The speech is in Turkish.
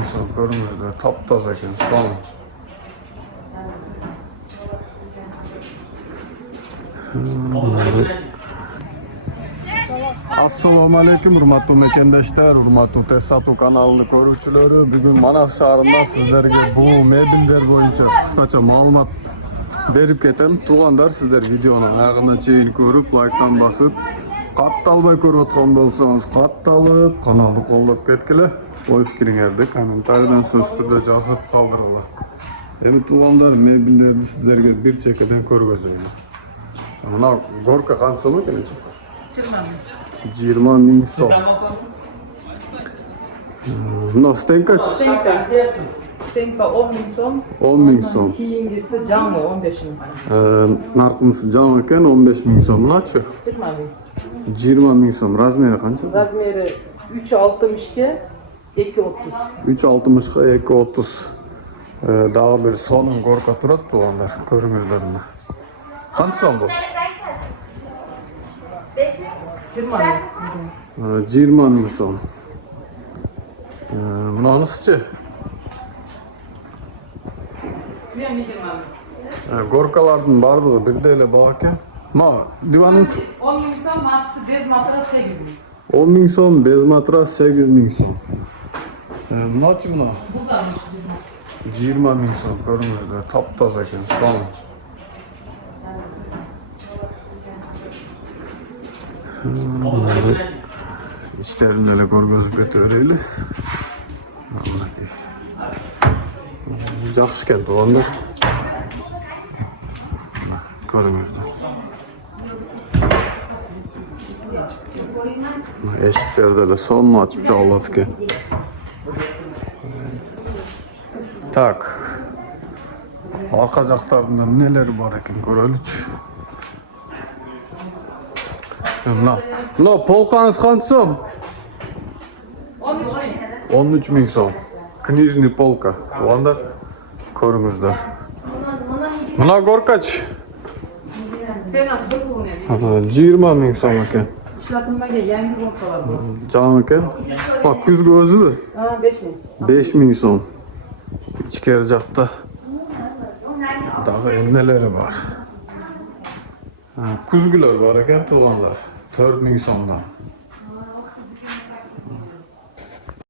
ming so'm ko'ringizlar. Top-toza ekan, sog'lom. Assalomu alaykum, hurmatli mekandoshlar, hurmatli Tesatu kanalini ko'ruvchilari. Bugun Manas shahrida sizlarga bu mebellar bo'yicha qisqacha ma'lumot berib ketaman. Tug'anlar, sizlar videoni oxirigacha ko'rib, like'dan bosib, qattalmay ko'rayotgan bo'lsangiz, qattalib, kanalni qo'llab ketkilar. O'z fikringizni kommentariydan so'z turida yozib qoldiringlar. Endi tug'anlar, mebellarni sizlarga bir chekkadan ko'rgazayman. Mana gorka qancha so'm ekan? 20 ming so'm. No, stenka? Stenka 10 ming so'm. 10 ming so'm. Keyingisi jami 15 ming so'm. Narximiz jami ekan 15 ming so'm. Bunachi? 20 ming so'm. Razmeri qancha? Razmeri 3.60 ga 2.30. 3.60 ga 2.30. Daha bir so'm gorka turadi tug'anlar. Ko'ringizlar buni. Qancha so'm bu? 20 ming so'm. Bunaqasichi? Gorkalarning barlig'i birdaylar bor ekan. Ma, divanimiz 10 ming so'm, maxsi bez matras 8 ming. 10 ming so'm, bez matras 8 ming so'm. Bunachi buna? 20 ming so'm ko'ringizlar. Top-toza ekan, sog'lom. İçlerini de ko'rgazib ketaveraylik. Yaxshi ekan tug'anlar. Ko'ringizlar. Eshiklarda sonini ochib jo'g'lat ekan. Tak. Orqa jaqlarida neler bor ekan ko'raylikchi. No, polkanız qancha so'm? 13 ming. 13 ming so'm. Knижный polka. Tug'anlar, ko'ringizlar. Buna gorkachi? Senasi 1 pulni. 20 ming so'm ekan. İşlatilmagan yangi gorkalar bor. Jam ekan. Ha, kuzgi o'zimi? Ha, 5 ming. 5 ming so'm. İchkari jaqda daha neleri var? Kuzgilar bor ekan tug'anlar. 4 ming so'mdan.